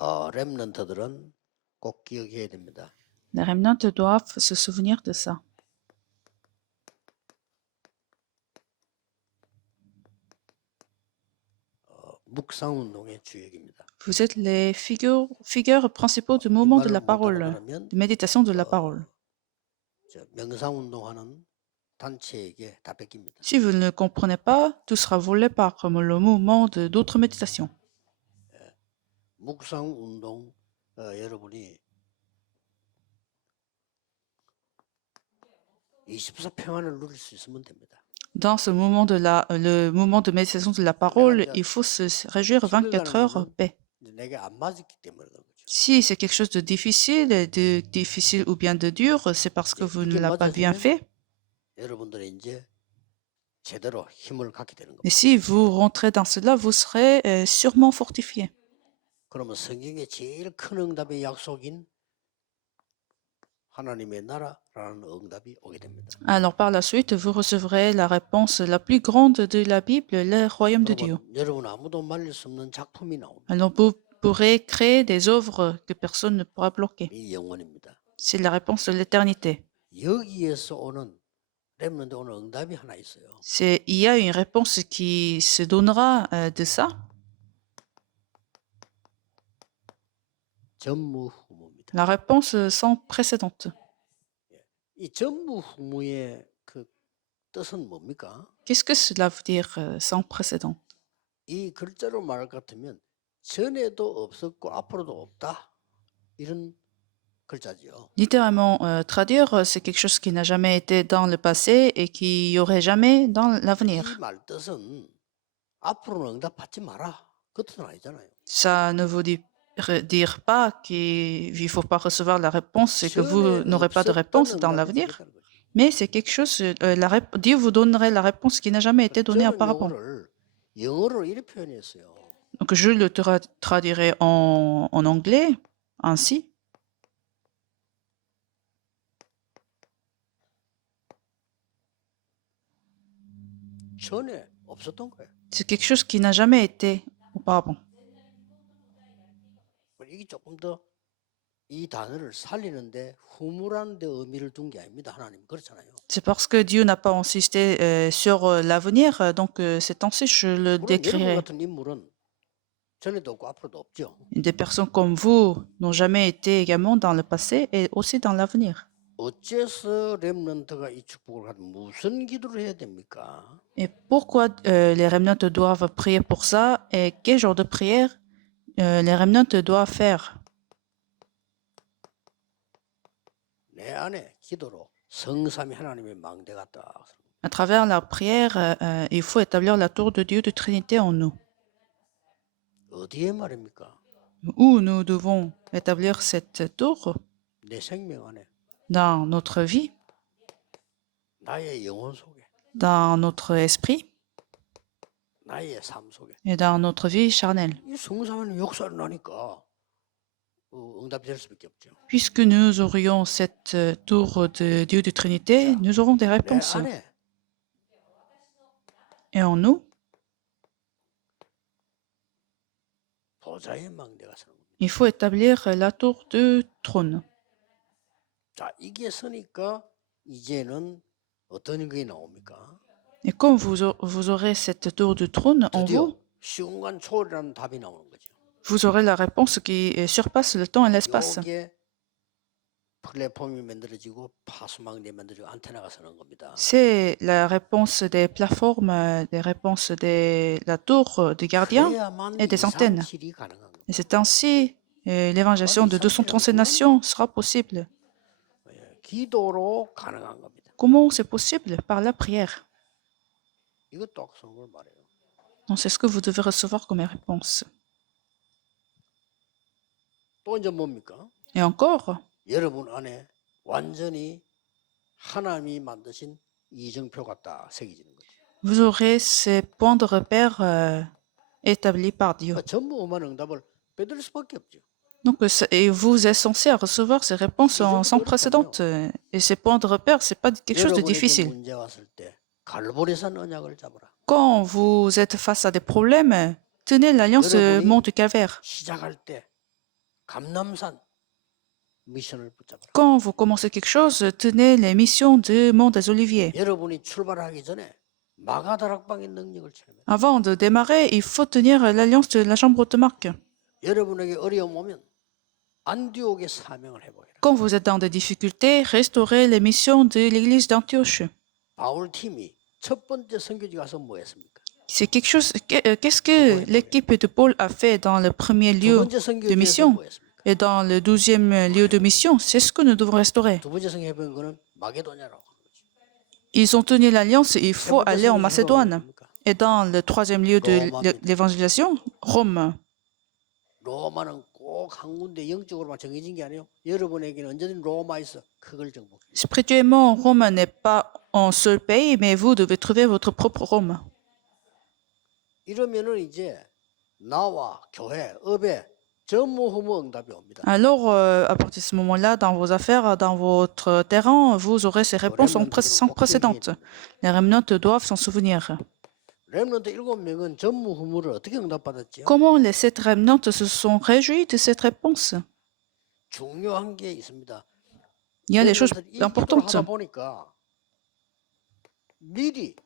렘넌트들은 꼭 기억해야 됩니다. Les remnants doivent se souvenir de ça. 묵상운동의 주역입니다. Vous êtes les figures principaux du 이 moment de 말을 la 못하다 parole, 그러면 de méditation de la parole. 명상운동하는 단체에게 다 뺏깁니다. Si vous ne le comprenez pas, tout sera volé par le mouvement d'autres méditations. 묵상운동 여러분이 24평안을 누릴 수 있으면 됩니다. Dans ce moment le moment de méditation de la parole, il faut se réjouir 24 heures paix. 내게 안 맞았기 때문에 그런 거죠. Si c'est quelque chose de difficile ou bien de dur, c'est parce que vous ne l'avez pas bien fait. 여러분들이 이제 제대로 힘을 갖게 되는 Et 겁니다. si vous rentrez dans cela, vous serez sûrement fortifié. 그러면 성경의 제일 큰 응답의 약속인 하나님의 나라라는 응답이 오게 됩니다. Alors par la suite, vous recevrez la réponse la plus grande de la Bible, le royaume de Dieu. 그러면 여러분 아무도 말릴 수 없는 작품이 나옵니다. Alors vous pourrez créer des œuvres que personne ne pourra bloquer. 이 영원입니다. C'est la réponse de l'éternité. 여기에서 오는 렘넌트 오는 응답이 하나 있어요. Il y a une réponse qui se donnera de ça. 전무후무입니다. La réponse sans précédente. 이 전무후무의 그 뜻은 뭡니까? Qu'est-ce que cela veut dire sans précédent? 이 글자로 말할 것 같으면 전에도 없었고 앞으로도 없다 이런 글자지요. Littéralement, traduire, c'est quelque chose qui n'a jamais été dans le passé et qui y aurait jamais dans l'avenir. 이 말 뜻은 앞으로는 응답 받지 마라. 그 뜻은 아니잖아요. Ça ne veut dire pas qu'il ne faut pas recevoir la réponse et que vous n'aurez pas de réponse dans l'avenir, mais c'est quelque chose, Dieu vous donnerait la réponse qui n'a jamais été donnée auparavant. 영어로 이렇게 표현했어요. Donc je le traduirai en anglais ainsi. 전에 없었던 거예요. C'est quelque chose qui n'a jamais été auparavant. 이게 조금 더 이 단어를 살리는데 후무라는 데 의미를 둔 게 아닙니다. 하나님 그렇잖아요. C'est parce que Dieu n'a pas insisté sur l'avenir, donc c'est ainsi que je le 물론 여러분 décrirai. 같은 인물은 전에도 없고 앞으로도 없죠. Des personnes comme vous n'ont jamais été également dans le passé et aussi dans l'avenir. 어째서 렘넌트가 이 축복을 받으면 무슨 기도를 해야 됩니까? Et pourquoi les remnants doivent prier pour ça et quel genre de prière les remnants doivent faire? 내 안에 기도로 성삼위 하나님의 망대 같다. À travers la prière, il faut établir la tour de Dieu de Trinité en nous. 어디에 말입니까? Où nous devons établir cette tour? 내 생명 안에, Dans notre vie, 나의 영혼 속에, dans notre esprit 나의 삶 속에. et dans notre vie charnelle. 이 성삼위는 역사를 나니까 응답이 될 수밖에 없죠. Puisque nous aurions cette tour de Dieu de Trinité, nous aurons des 내 réponses. 안에 Et en nous, 보좌의 망대가 서는 겁니다. il faut établir la tour de trône. 자, 이게 서니까 이제는 어떤 게 나옵니까? Et comme vous aurez cette tour de trône en 드디어 vous, 시공간 초월이라는 답이 나오는 거죠. vous aurez la réponse qui surpasse le temps et l'espace. 여기에 플랫폼이 만들어지고 파수망대 만들어지고 안테나가 서는 겁니다. C'est la réponse des plateformes, des réponses de la tour des gardiens 그래야만 et des antennes. 237이 가능한 겁니다. Et c'est ainsi l'évangélisation de 237 nations sera possible. 기도로 가능한 겁니다. Comment c'est possible? Par la prière. 이것도 악성을 말해요. Donc c'est ce que vous devez recevoir comme réponse. 또 이제 뭡니까? Et encore, 여러분 안에 완전히 하나님이 만드신 이정표가 딱 새겨지는 거죠. vous aurez ces points de repère établis par Dieu. 그러니까 전무후무한 응답을 빼들 수밖에 없죠. Donc, et vous êtes censé recevoir ces réponses sans précédent. Et ces points de repère, c'est pas quelque chose de 여러분에게 difficile. 문제 왔을 때 갈보리산 언약을 잡으라. Quand vous êtes face à des problèmes, tenez l'alliance Mont du Calvaire. 시작할 때 감남산 미션을 붙잡아라. Quand vous commencez quelque chose, tenez les missions du Mont des Oliviers. 여러분이 출발하기 전에 마가다락방의 능력을 체험해. Avant de démarrer, il faut tenir l'alliance de la chambre haute marque. 여러분에게 어려움 오면 안디옥의 사명을 해보게라. Quand vous êtes dans des difficultés, restaurez les missions de l'église d'Antioche. 바울 팀이 첫 번째 선교지 가서 뭐 했습니까? C'est quelque chose. Qu'est-ce que l'équipe de Paul a fait dans le premier 두 lieu 번째 de 선교지에서 mission 뭐 했습니까? et dans le 12e lieu de mission? C'est ce que nous devons restaurer. 두 번째 선교 해본 거는 마게도냐라고 하는 거죠. Ils ont tenu l'alliance, il faut 세 번째 aller en 선교지가 Macédoine. 뭡니까? Et dans le 3e lieu de Rome. l'évangélisation, Rome. 로마는 꼭 한 군데 영적으로만 정해진 게 아니에요. 여러분에게는 언제든 로마에서 그걸 정복해. Spirituellement, Rome n'est pas un seul pays, mais vous devez trouver votre propre Rome. 이러면은 이제 나와 교회, 업에 전무후무 응답이 옵니다. Alors, à partir de ce moment-là, dans vos affaires, dans votre terrain, vous aurez ces réponses sans précédentes. Les remnants doivent s'en souvenir. 렘넌트 7명은 전무후무를 어떻게 응답받았지요? Comment les 7 remnants se sont réjouis de cette réponse? 중요한 게 있습니다. Il y a des choses 렘넌트들이 이 기도를 importantes. 하다 보니까 미리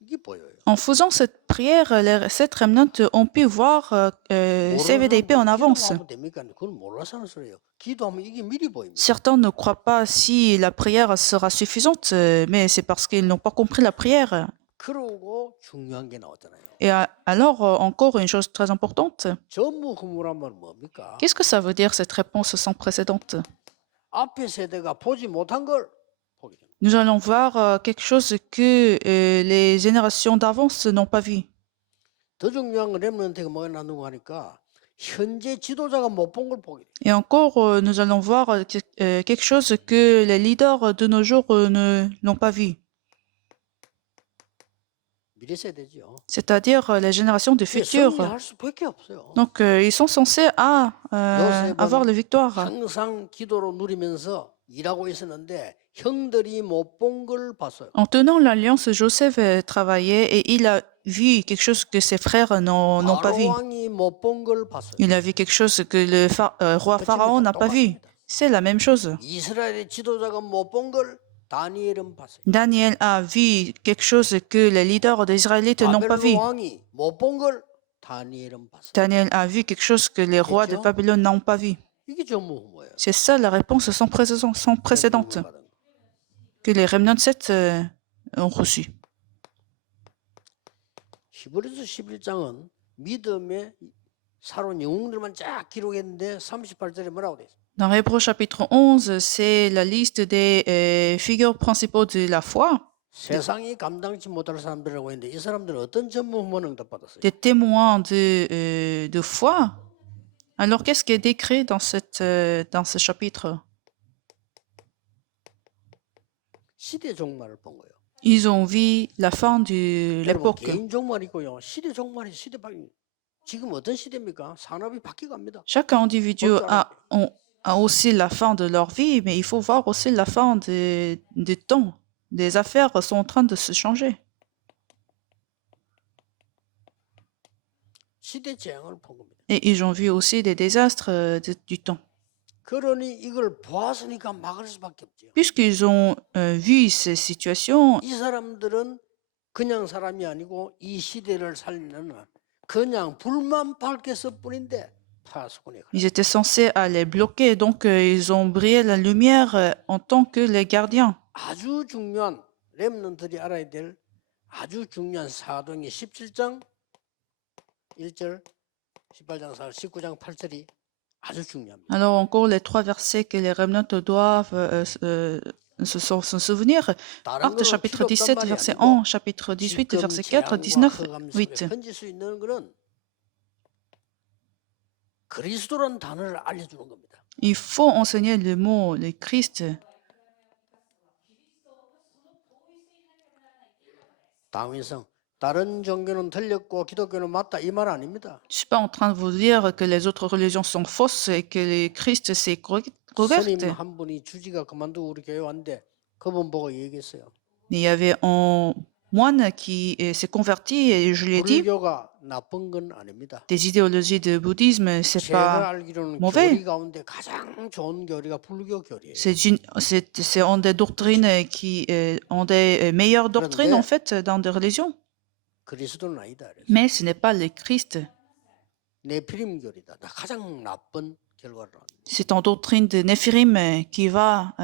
이게 보여요. En faisant cette prière, les 7 remnants ont pu voir CVDP en avance. 기도하면 됩니까? 그건 몰라서 하는 소리예요. 기도하면 이게 미리 보입니다. Certains ne croient pas si la prière sera suffisante, mais c'est parce qu'ils n'ont pas compris la prière. 그러고 중요한 게 나왔잖아요. Et alors, encore une chose très importante, 전무후무란 뭡니까? qu'est-ce que ça veut dire cette réponse sans précédente? 앞에 세대가 보지 못한 걸 보게 됩니다. Nous allons voir quelque chose que les générations d'avance n'ont pas vu. 더 중요한 건 렘넌트가 뭐가 나누고 하니까 현재 지도자가 못 본 걸 보게 돼요. Et encore, nous allons voir quelque chose que les leaders de nos jours n'ont pas vu, 미래 세대죠. c'est-à-dire les générations du futur. 승리할 수밖에 없어요. Donc, ils sont censés avoir la victoire. 항상 기도로 누리면서 일하고 있었는데 형들이 못 본 걸 봤어요. En tenant l'alliance, Joseph travaillait et il a vu quelque chose que ses frères n'ont pas vu. 바로 왕이 못 본 걸 봤어요. Il a vu quelque chose que le roi Pharaon n'a pas vu. C'est la même chose. 이스라엘의 지도자가 못 본 걸 다니엘은 봤어요. Daniel a vu quelque chose que les leaders des Israélites n'ont pas vu. 바벨론 왕이 못 본 걸 다니엘은 봤어요. Daniel a vu quelque chose que les rois de Babylone n'ont pas vu. 이게 전무후무예요. C'est ça la réponse sans précédente que les remnants 7 ont reçue. 히브리서 11장은 믿음의 살아온 영웅들만 쫙 기록했는데 38절에 뭐라고 돼 있어요? Dans Hébreux chapitre 11, c'est la liste des figures principaux de la foi, 세상이 감당치 못할 사람들이라고 했는데 이 사람들은 어떤 전무후무를 응답받았어요? des témoins de foi. Alors, qu'est-ce qui est décrit dans ce chapitre? 시대 종말을 본 거예요. Ils ont vu la fin de 여러분 l'époque. 개인 종말이 있고요. 시대 종말이 시대 바뀌. 지금 어떤 시대입니까? 산업이 바뀌갑니다. Chaque individu a aussi la fin de leur vie, mais il faut voir aussi la fin du temps. Les affaires sont en train de se changer. 시대 재앙을 본 겁니다. Et ils ont vu aussi des désastres du temps. 그러니 이걸 보았으니까 막을 수밖에 없죠. Puisqu'ils ont vu ces situations, 이 사람들은 그냥 사람이 아니고 이 시대를 살리는 그냥 불만 밝혔을 뿐인데 파수꾼이 ils étaient censés aller bloquer, donc ils ont brillé la lumière en tant que les gardiens. 아주 중요한 렘넌트들이 알아야 될 아주 중요한 사도행전 17장 1절, 18장 4절, 19장 8절이 아주 중요합니다. Alors encore les 3 versets que les remnants doivent se souvenir. 다른 Actes 거는 chapitre 필요 없단 17, 말이 verset 아니고 1, chapitre 18, 지금 verset 4, 재앙과 19, 흑암 속에 8. 건질 수 있는 거는 그리스도라는 단어를 알려주는 겁니다. Il faut enseigner le mot, le Christ. 다윈성 다른 종교는 틀렸고 기독교는 맞다 이 말 아닙니다. Je ne suis pas en train de vous dire que les autres religions sont fausses et que le Christ c'est correct. 스님 한 분이 주지가 그만두고 우리 교회 왔는데 그분 보고 얘기했어요. Mais il y avait un moine qui s'est converti, et je l'ai dit, 불교가 나쁜 건 아닙니다. des idéologies de bouddhisme, c'est 제가 pas 알기로는 mauvais. 교리 가운데 가장 좋은 교리가 불교 교리예요. C'est en des doctrines qui ont des meilleures doctrines, en fait, dans des religions. 그리스도는 아니다. 그래서. Mais ce n'est pas le Christ. 네피림 교리다. 가장 나쁜 결과를 얻는. C'est en doctrine de Néphirim qui va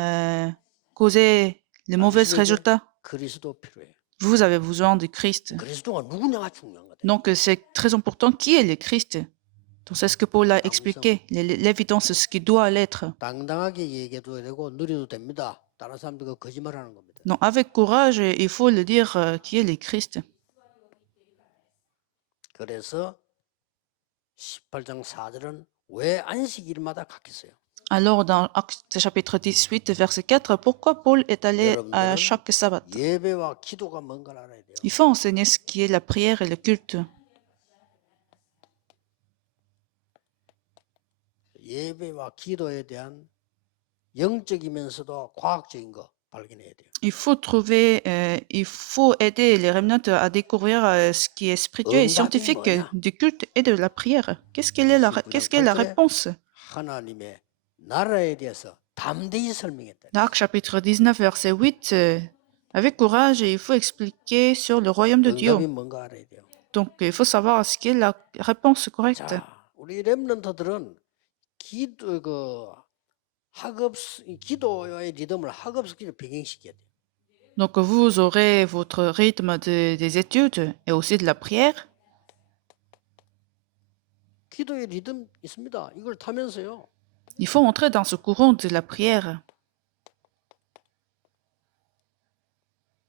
causer les mauvais résultats. 그리스도 필요해요. Vous avez besoin du Christ. 그리스도가 누구냐가 중요한 거다. Donc, c'est très important qui est le Christ. Donc, c'est ce que Paul a expliqué, l'évidence, ce qui doit l'être. 당당하게 얘기해도 되고 누려도 됩니다. 다른 사람들 그 거짓말하는 겁니다. Donc, avec courage, il faut le dire qui est le Christ. 그래서 18장 4절은 왜 안식일마다 갔겠어요? Alors, dans Actes chapitre 18, verset 4, pourquoi Paul est allé à chaque sabbat? 예배와 기도가 뭔가를 알아야 돼요. Il faut enseigner ce qui est la prière et le culte. 예배와 기도에 대한 영적이면서도 과학적인 거 발견해야 돼요. Il faut aider les remnants à découvrir ce qui est spirituel et scientifique du culte et de la prière. Qu'est-ce qu'est la réponse? 하나님의 나라에 대해서 담대히 설명했다. Dans Actes chapitre 19, verset 8, avec courage, il faut expliquer sur le royaume de Dieu. 응답이 뭔가 알아야 돼요. Donc, il faut savoir ce qui est la réponse correcte. 자, 우리 렘넌트들은 기도의 리듬을 학업스키를 병행시켜야 돼요. Donc, vous aurez votre rythme des études et aussi de la prière. 기도의 리듬 있습니다. 이걸 타면서요. Il faut entrer dans ce courant de la prière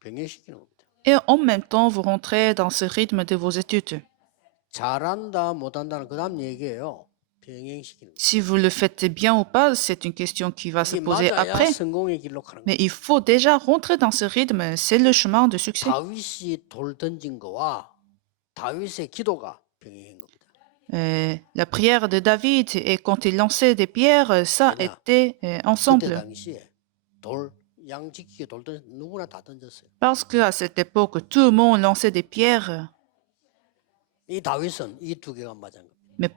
병행시키는 겁니다. et en même temps, vous rentrez dans ce rythme de vos études. 잘한다 못한다는 그 다음 얘기예요. 병행시키는 거. Si vous le faites bien ou pas, c'est une question qui va se 이게 poser 맞아야 après. 성공의 길로 가는 Mais 거예요. il faut déjà rentrer dans ce rythme. C'est le chemin de succès. 다윗이 돌 던진 거와 다윗의 기도가 병행한 겁니다. La prière de David et quand il lançait des pierres, ça Voilà. était 그때 ensemble. 당시에 양 지키게 돌 던 누구나 다 던졌어요. Parce qu'à cette époque, tout le monde lançait des pierres. 이 다윗은 이 두 개가 맞은 겁니다. Mais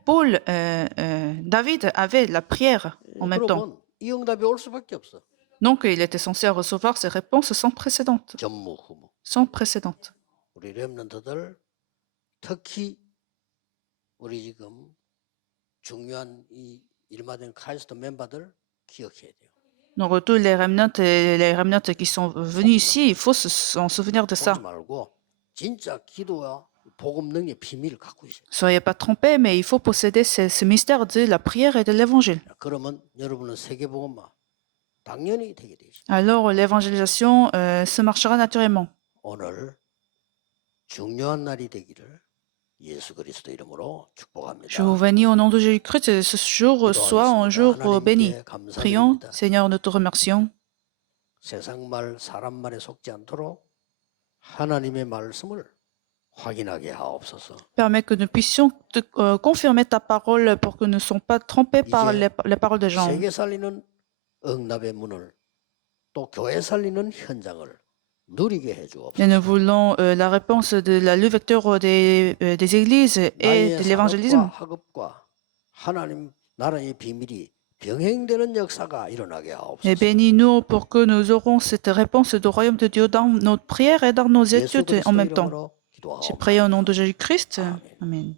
David avait la prière en même temps. 그러면 이 응답이 올 수밖에 없어. Donc, il était censé recevoir ces réponses sans précédent. 전무후무. Sans précédent. 우리 렘넌트들 특히 우리 지금 중요한 이 일마된 카이스트 멤버들 기억해야 돼요. Donc, tous les remnants qui sont venus ici, il faut s'en souvenir de ça. 보지 말고 진짜 기도와 복음 능력의 비밀을 갖고 있어요. Soyez pas trompés, mais il faut posséder ce mystère de la prière et de l'évangile. 그러면 여러분은 세계복음화 당연히 되게 되죠. Alors, l'évangélisation se marchera naturellement. 오늘 중요한 날이 되기를 예수 그리스도 이름으로 축복합니다. Je vous bénis au nom de Jésus-Christ et ce jour soit un jour béni. Prions, Seigneur, nous te remercions. 세상 말, 사람 말에 속지 않도록 하나님의 말씀을 확인하게 하옵소서. Permets que nous puissions confirmer ta parole pour que nous ne soyons pas trompés par les paroles des gens. 세계 살리는 응답의 문을 또 교회 살리는 현장을 누리게 해 주옵소서. Et nous voulons la réponse de la l'ouverture des églises et de l'évangélisme. 학업과 하나님 나라의 비밀이 병행되는 역사가 일어나게 Et 하옵소서. bénis-nous pour que nous aurons cette réponse du royaume de Dieu dans notre prière et dans nos 예수 études en 그리스도 même temps. 이름으로 J'ai 기도하옵소서. prié au nom de Jésus-Christ. Amen. Amen.